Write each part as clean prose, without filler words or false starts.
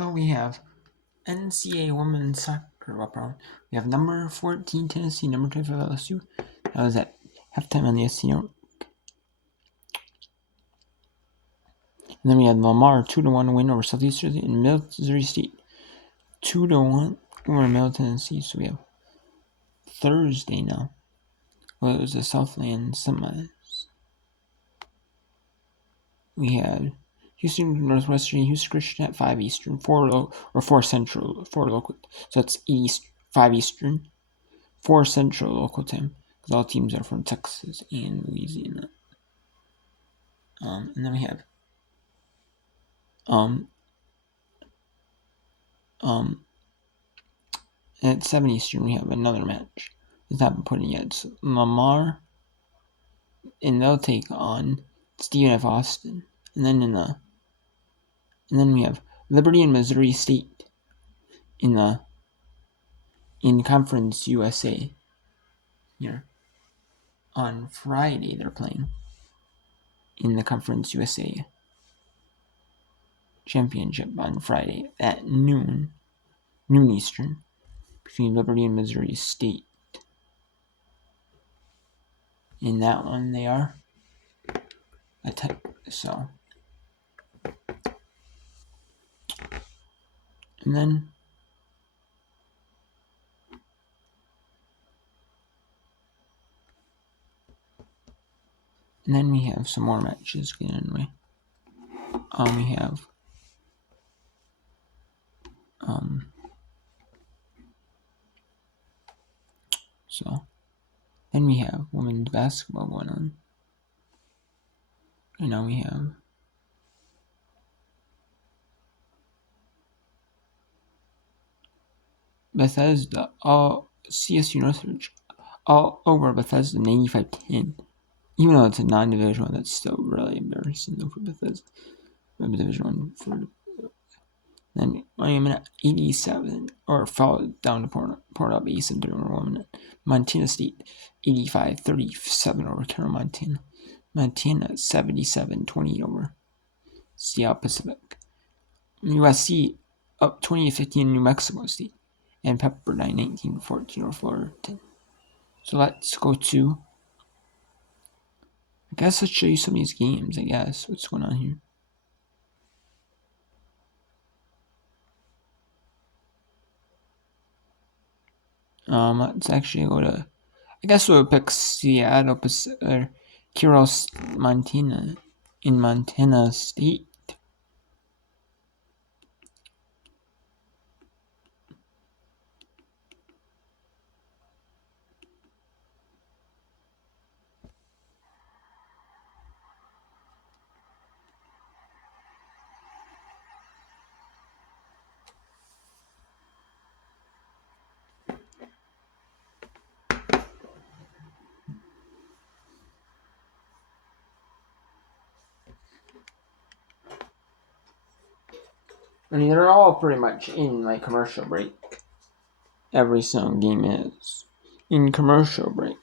So we have NCAA women's soccer up round. We have number 14 Tennessee, number 25 LSU. That was at halftime on the SC Network. And then we had Lamar 2-1 win over Southeastern and Missouri State 2-1 over Middle Tennessee. So we have Thursday now. Well, it was the Southland semis. We had Houston Northwestern, Houston Christian at 5 Eastern, 4 Central, 4 local. So that's 5 Eastern, 4 Central local time, because all teams are from Texas and Louisiana. And then we have at 7 Eastern we have another match. It's not been put in yet. It's Lamar, and they'll take on Stephen F. Austin. And then we have Liberty and Missouri State in Conference USA. Here on Friday they're playing in the Conference USA Championship on Friday at noon Eastern, between Liberty and Missouri State. In that one they are so. And then we have some more matches getting underway. We have so then we have women's basketball going on. Right now we have Bethesda, CSU Northridge, all over Bethesda 95-10. Even though it's a non-division one, that's still really embarrassing though for Bethesda. Division one for then Wyoming at 87, or fall down to Port up 87 over Wyoming. Montana State 85-37 over Carroll, Montana. Montana 77-28 over Seattle Pacific. USC up 20-15 in New Mexico State, and Pepperdine 19-14 over Fullerton. So let's go to, I guess let's show you some of these games, I guess. What's going on here? Let's actually go to, I guess we'll pick Seattle Pacific, Carroll, Montana, in Montana State. I mean, they're all pretty much in like commercial break. Every single game is in commercial break.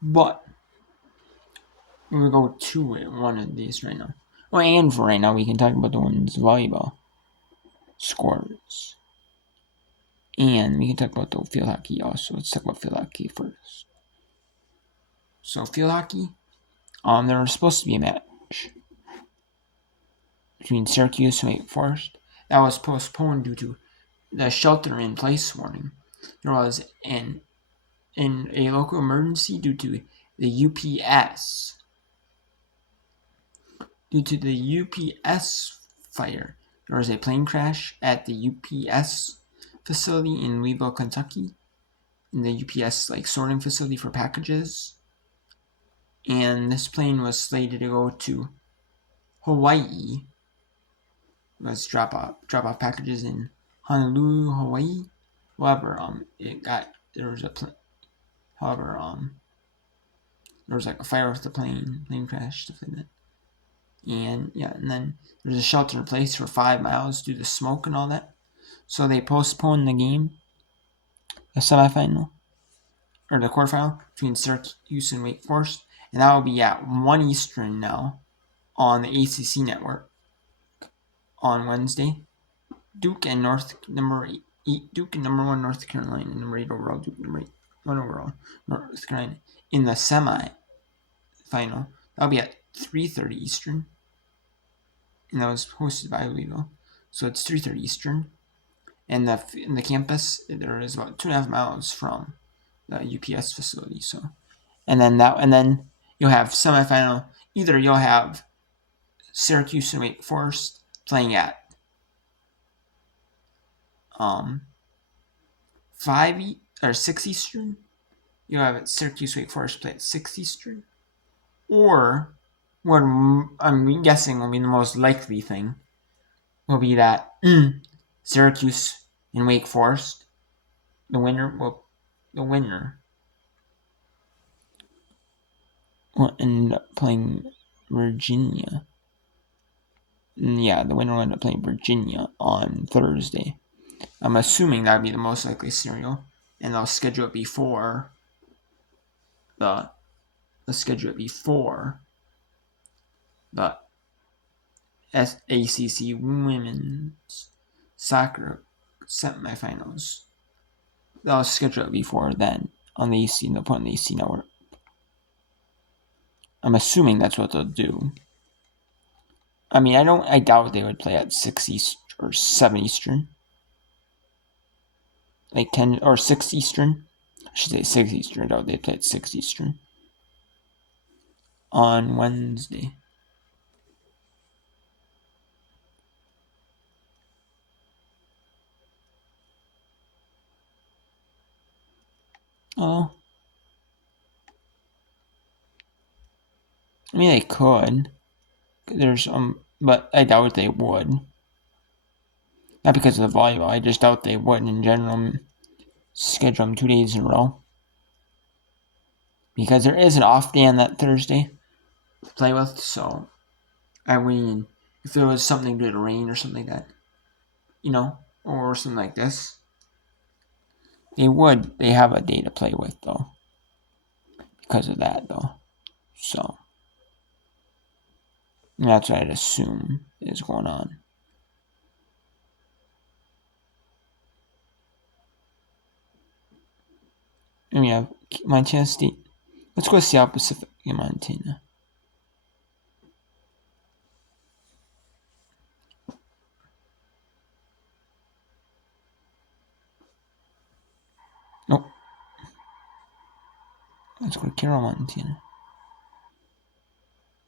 But we'll go to one of these right now. Well, and for right now, we can talk about the women's volleyball scores. And we can talk about the field hockey also. Let's talk about field hockey first. So field hockey, there was supposed to be a match between Syracuse and Wake Forest. That was postponed due to the shelter-in-place warning. There was a local emergency due to the UPS. Due to the UPS fire, there was a plane crash at the UPS facility in Louisville, Kentucky, in the UPS sorting facility for packages. And this plane was slated to go to Hawaii. Let's drop off packages in Honolulu, Hawaii. However, there was a fire with the plane crash, stuff like that. And then there's a shelter in place for 5 miles due to smoke and all that. So they postponed the game, the semifinal, or the quarterfinal between Syracuse and Wake Forest, and that will be at 1 Eastern now on the ACC network on Wednesday. Duke and Duke and number 1 North Carolina, number 8 overall, Duke number 1 overall, North Carolina in the semi-final. That'll be at 3:30 Eastern, and that was hosted by Louisville. So it's 3:30 Eastern, and the campus there is about 2.5 miles from the UPS facility. So, and then you'll have semifinal. Either you'll have Syracuse and Wake Forest playing at 5 or 6 Eastern. You have Syracuse Wake Forest play at 6 Eastern. Or what I'm guessing will be the most likely thing will be that Syracuse and Wake Forest, the winner will end up playing Virginia. Yeah, the winner will end up playing Virginia on Thursday. I'm assuming that would be the most likely scenario, and they'll schedule it before the ACC women's soccer semifinals. They'll schedule it before then on the AC, and they'll put on the AC network. I'm assuming that's what they'll do. I mean, I doubt they would play at 6 East or 7 Eastern. Like 10 or 6 Eastern. I should say 6 Eastern. I doubt they'd play at 6 Eastern on Wednesday. Oh. I mean, they could. But I doubt they would. Not because of the volleyball. I just doubt they would in general schedule them 2 days in a row. Because there is an off day on that Thursday to play with, so I mean, if there was something due to rain or something like that, or something like this, they have a day to play with, though, because of that, though. So, that's what I'd assume is going on. And we have Montana State. Let's go Seattle Pacific in Montana. Nope. Let's go to Carroll, Montana.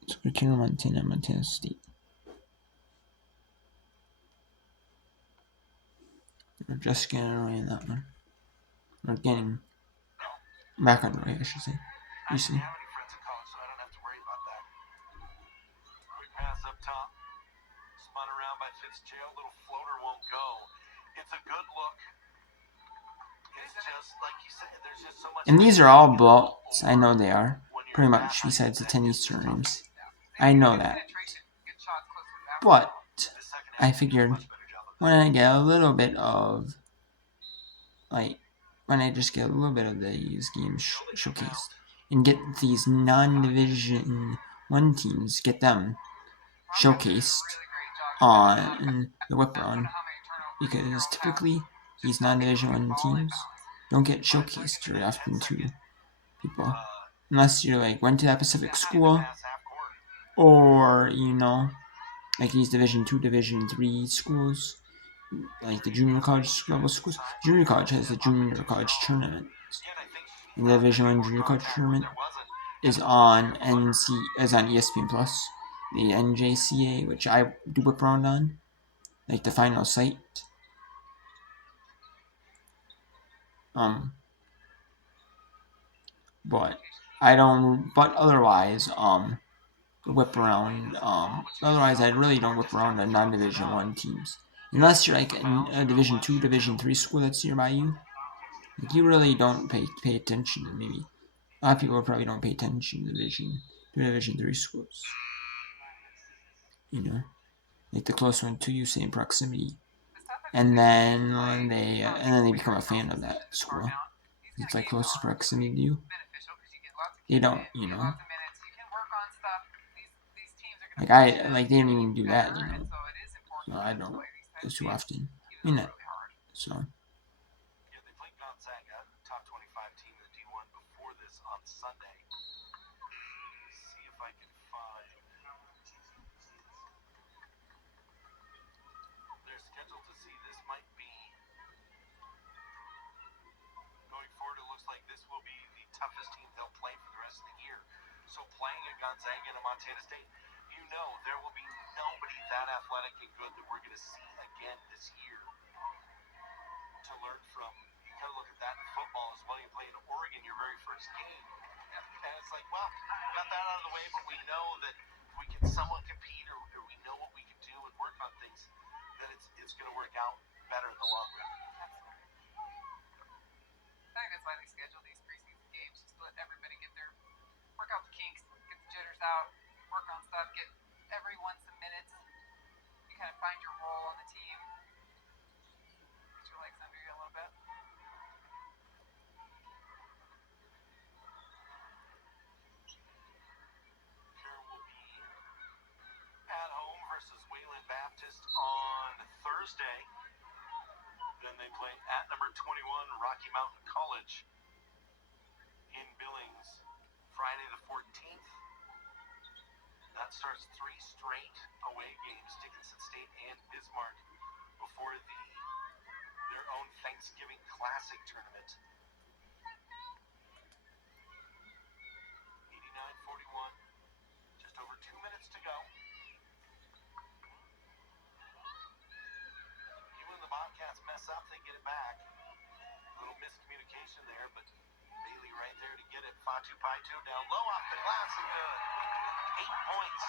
Let's go to Carroll, Montana State. We're just getting away in that one. We're getting back underway, I should say. You see. And these are all blowouts. I know they are. Pretty much, besides the 10 Eastern games. I know that. But I figured when I get a little bit of, when I just get a little bit of these games showcased and get these non-Division 1 teams, get them showcased on the Whip Run, because typically these non-Division 1 teams don't get showcased very often to people, unless you went to that Pacific school, or like these Division 2, Division 3 schools, like the junior college level schools. Junior college has the junior college tournament. And the Division 1 junior college tournament is on ESPN Plus, the NJCA, which I do whip around on, like the final site. But I don't. But otherwise, whip around. Otherwise, I really don't whip around the non-Division 1 teams, unless you're like in a Division 2, Division 3 school that's nearby you. Like, you really don't pay attention to maybe. A lot of people probably don't pay attention to Division 3 schools. Like the close one to you, same proximity, and then they become a fan of that school. It's like closest proximity to you. They don't, Like they don't even do that, No, I don't too often. mean that. So. Yeah, they played Gonzaga, top 25 team in the D1 before this on Sunday. See if I can find. They're scheduled to see. This might be going forward. It looks like this will be the toughest team they'll play for the rest of the year. So playing a Gonzaga and a Montana State, you know there will be nobody that athletic and good that we're going to see again this year. To learn from, you kind of look at that in football as well. You play in Oregon your very first game, and it's like, well, got that out of the way, but we know that we can somewhat compete, or we know what we can do and work on things, that it's going to work out better in the long run. I think that's why they schedule these preseason games, just to let everybody work out the kinks, get the jitters out, work on stuff, get everyone some minutes. You kind of find your role on the team. Get your legs under you a little bit. Here will be at home versus Wayland Baptist on Thursday. Then they play at number 21 Rocky Mountain College in Billings Friday the 14th. That starts 3 straight away games, Dickinson State and Bismarck, before their own Thanksgiving Classic tournament. 89-41, just over 2 minutes to go. Even when the Bobcats mess up, they get it back. A little miscommunication there, but Bailey right there to get it. Fatu Paitu down low off the glass and good. 8 points.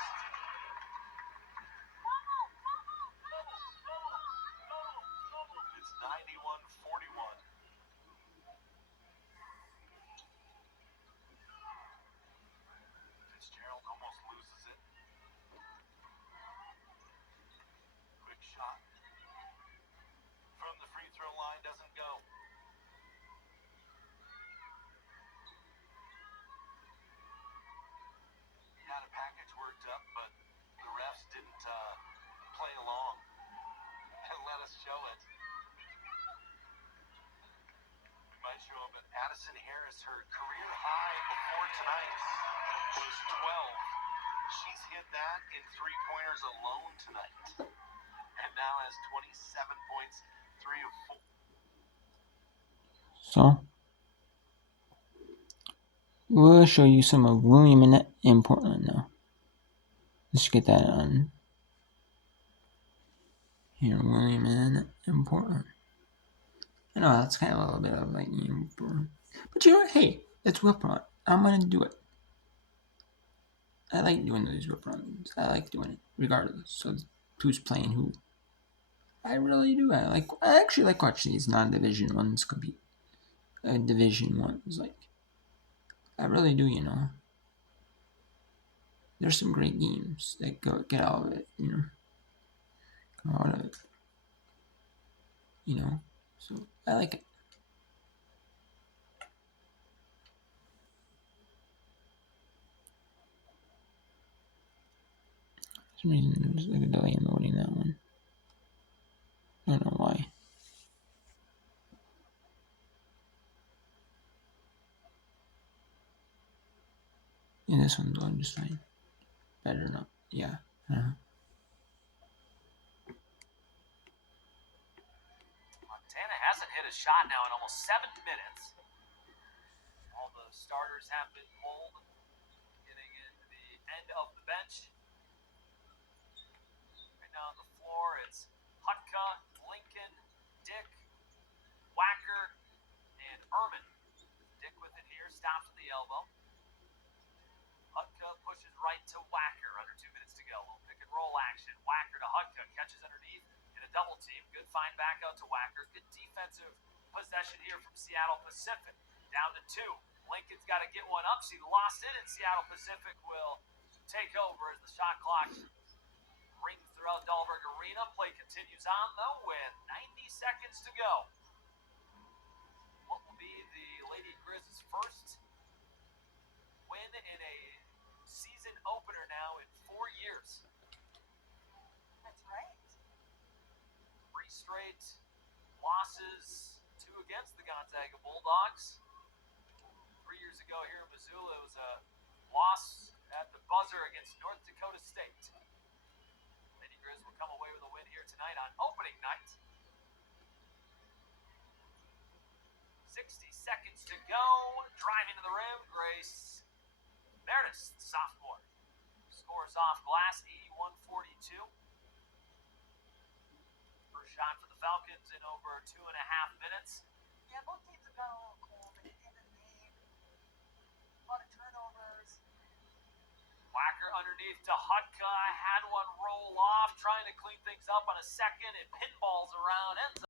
It's 91-41. Fitzgerald almost loses it. Quick shot from the free throw line doesn't go. Had a package worked up, but the refs didn't play along and let us show it. We might show up at Addison Harris. Her career high before tonight was 12. She's hit that in 3-pointers alone tonight, and now has 27 points, 3 of 4. So, we'll show you some of William in Portland now. Let's get that on here. William in Portland. I know that's kind of a little bit of like, but you know what? Hey, it's whip run. I'm gonna do it. I like doing those whip runs. I like doing it regardless of who's playing who. I really do. I actually like watching these non-division ones compete. Division ones, like I really do. There's some great games that get out of it. Come out of it. So I like it. For some reason there's like a delay in loading that one. I don't know why. And this one's going just fine. Better not. Yeah. Montana hasn't hit a shot now in almost 7 minutes. All the starters have been pulled, getting into the end of the bench. Right now on the floor, it's Hutka, Lincoln, Dick, Wacker, and Ehrman. Dick with it here, stops at the elbow. Hutka pushes right to Wacker, under 2 minutes to go. Little pick and roll action. Wacker to Hutka, catches underneath in a double team. Good find back out to Wacker. Good defensive possession here from Seattle Pacific. Down to 2. Lincoln's got to get one up. She lost it, and Seattle Pacific will take over as the shot clock rings throughout Dahlberg Arena. Play continues on, though, with 90 seconds to go. What will be the Lady Grizz's first win in a season opener now in 4 years? That's right. 3 straight losses, 2 against the Gonzaga Bulldogs. 3 years ago here in Missoula, it was a loss at the buzzer against North Dakota State. Lady Grizz will come away with a win here tonight on opening night. 60 seconds to go. Driving to the rim, Grace Meredith, the sophomore, scores off glass, 81-42. First shot for the Falcons in over 2.5 minutes. Yeah, both teams have got a little cold at the end of the game. A lot of turnovers. Wacker underneath to Hutka, had one roll off, trying to clean things up on a second. It pinballs around, ends